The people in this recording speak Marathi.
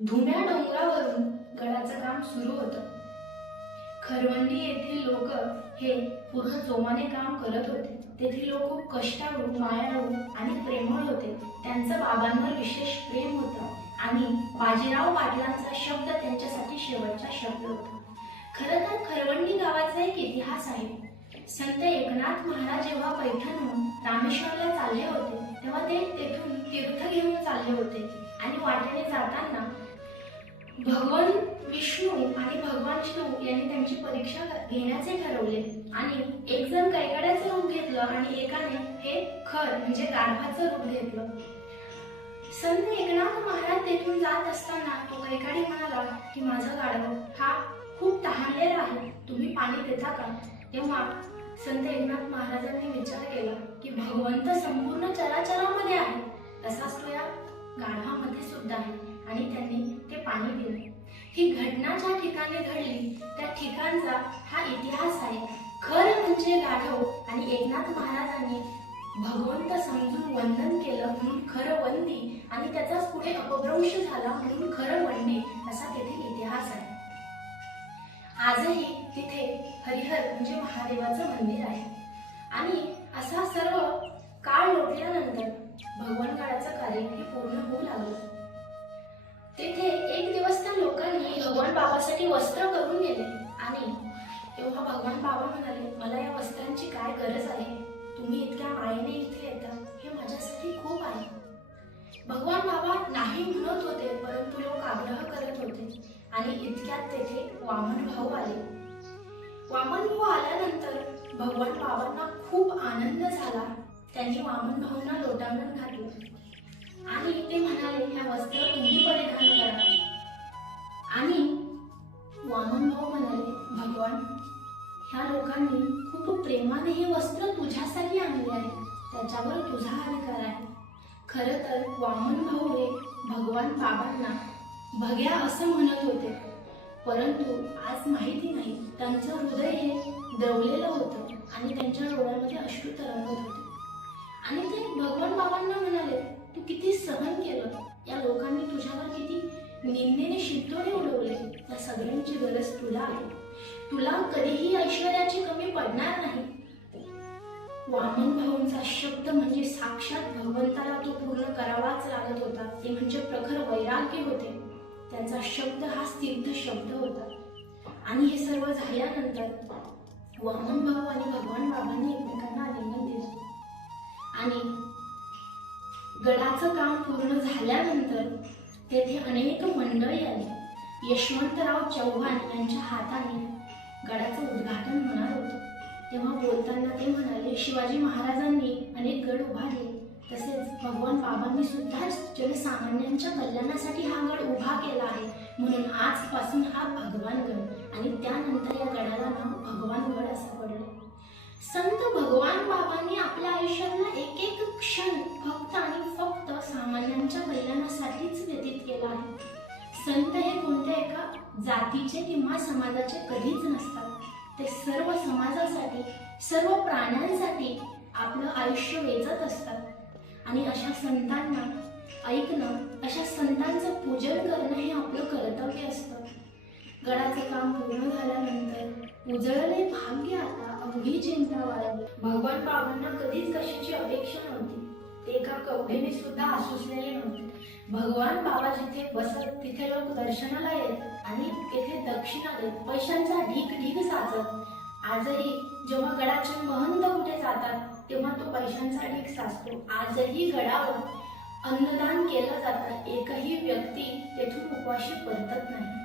धुम्या डोंगरावरून गडाचं काम सुरू होतं. खरवंडी येथील लोक हे पूर्ण जोमाने काम करत होते. तेथील लोक खूप कष्टाळू, मायाळू आणि प्रेमळ होते. त्यांचं बाबांवर विशेष प्रेम होतं आणि बाजीराव पाटलांचा शब्द त्यांच्यासाठी शेवटचा शब्द होता. खरं तर खरवंडी गावाचा एक इतिहास आहे. संत एकनाथ महाराज जेव्हा पैठणहून रामेश्वरला चालले होते तेव्हा ते तेथून तीर्थ घेऊन चालले होते आणि वाटेने जाताना भगवान विष्णू आणि भगवान शिव यांनी त्यांची परीक्षा घेण्याचे ठरवले आणि एक जण कैकाड्याचं रूप घेतलं आणि एकाने हे खर म्हणजे गाढवाचं रूप घेतलं. संत एकनाथ महाराज तेथून जात असताना तो कैकाडी म्हणाला की माझा गाढव हा खूप तहानलेला आहे, तुम्ही पाणी देता का? तेव्हा संत एकनाथ महाराजांनी विचार केला की भगवंत संपूर्ण चराचरामध्ये आहे, तसाच तो या गाढवामध्ये सुद्धा आहे आणि त्यांनी ते पाणी दिले. ही घटना ज्या ठिकाणी घडली त्या ठिकाणचा हा इतिहास आहे. खर म्हणजे गाढव आणि एकनाथ महाराजांनी भगवंत समजून वंदन केलं म्हणून खरं वंदी आणि त्याचाच पुढे अपभ्रंश झाला म्हणून खरं वंदी असा तेथील इतिहास आहे. आजही तिथे हरिहर म्हणजे महादेवाचं मंदिर आहे आणि असा सर्व काळ लोटल्यानंतर भगवानगडाचं कार्य हे पूर्ण होऊ लागलं. तेथे एक दिवस त्या लोकांनी भगवान बाबासाठी वस्त्र करून नेले आणि तेव्हा भगवान बाबा म्हणाले, मला या वस्त्रांची काय गरज आहे, तुम्ही इतक्या मायेने इथे येता हे माझ्यासाठी खूप आहे. भगवान बाबा नाही म्हणत होते परंतु लोक आग्रह करत होते आणि इतक्यात तेथे वामन भाऊ आले. वामन भाऊ आल्यानंतर भगवान बाबांना खूप आनंद झाला. त्यांनी वामन भाऊंना लोटांगण घातलं आणि ते म्हणाले, ह्या वस्त्र तुम्ही परिधान करा. आणि वामन भाऊ म्हणाले, भगवान ह्या लोकांनी खूप प्रेमाने हे वस्त्र तुझ्यासाठी आणले आहे, त्याच्यावर तुझा अधिकार आहे. खरं तर वामन भाऊ हे भगवान बाबांना भग्या असं म्हणत होते, परंतु आज माहिती नाही त्यांचं हृदय हे द्रवलेलं होतं आणि त्यांच्या डोळ्यामध्ये अश्रू तरंगत होते. आणि ते भगवान बाबांना म्हणाले, तू किती सहन केलं, या लोकांनी तुझ्यावर किती निंदेने शिंतोडे उडवले, त्या सगळ्यांची गरज तुला आहे, तुला कधीही ऐश्वर्याची कमी पडणार नाही. वामन भाऊंचा शब्द म्हणजे साक्षात भगवंताला तो पूर्ण करावाच लागत होता. ते म्हणजे प्रखर वैराग्य होते. त्यांचा शब्द हा स्थिर शब्द होता. आणि हे सर्व झाल्यानंतर वामन भाऊ आणि भगवान बाबांनी एकमेकांना आलिंगन दिलं आणि गडाचं काम पूर्ण झाल्यानंतर तेथे अनेक मंडळी आली. यशवंतराव चव्हाण यांच्या हाताने गडाचं उद्घाटन होणार होतं. तेव्हा बोलताना ते म्हणाले, शिवाजी महाराजांनी अनेक गड उभारले, तसेच भगवान बाबांनी सुद्धा जनसामान्यांच्या कल्याणासाठी हा गड उभा केला आहे, म्हणून आजपासून हा भगवान गड आणि त्यानंतर या गडाला नाव भगवान गड असं पडलं. संत भगवान बाबांनी आपल्या आयुष्यातला एक एक क्षण फक्त आणि फक्त सामान्यांच्या कल्याणासाठीच व्यतीत केला आहे. संत हे कोणत्या एका जातीचे किंवा समाजाचे कधीच नसतात. ते सर्व समाजासाठी, सर्व प्राण्यांसाठी आपलं आयुष्य वेचत असतात आणि अशा संतांना ऐकणं, अशा संतांचं पूजन करणं हे आपलं कर्तव्य असतं. गडाचं काम पूर्ण झाल्यानंतर उजळले भाग्य आता अवघी चिंता वाढली. भगवान बाबांना कधीच कशाची अपेक्षा नव्हती. ते एका कवडीने सुद्धा आसुसलेले नव्हते. भगवान बाबा जिथे बसत तिथे लोक दर्शनाला येत आणि तेथे दक्षिणा देत, पैशांचा ढीग ढीग साचत. आजही जेव्हा गडाचे महंत कुठे जातात तेव्हा तो पैशांचा ढीग साचतो. आजही गडावर अन्नदान केलं जातं. एकही व्यक्ती तेथून उपाशी परतत नाही.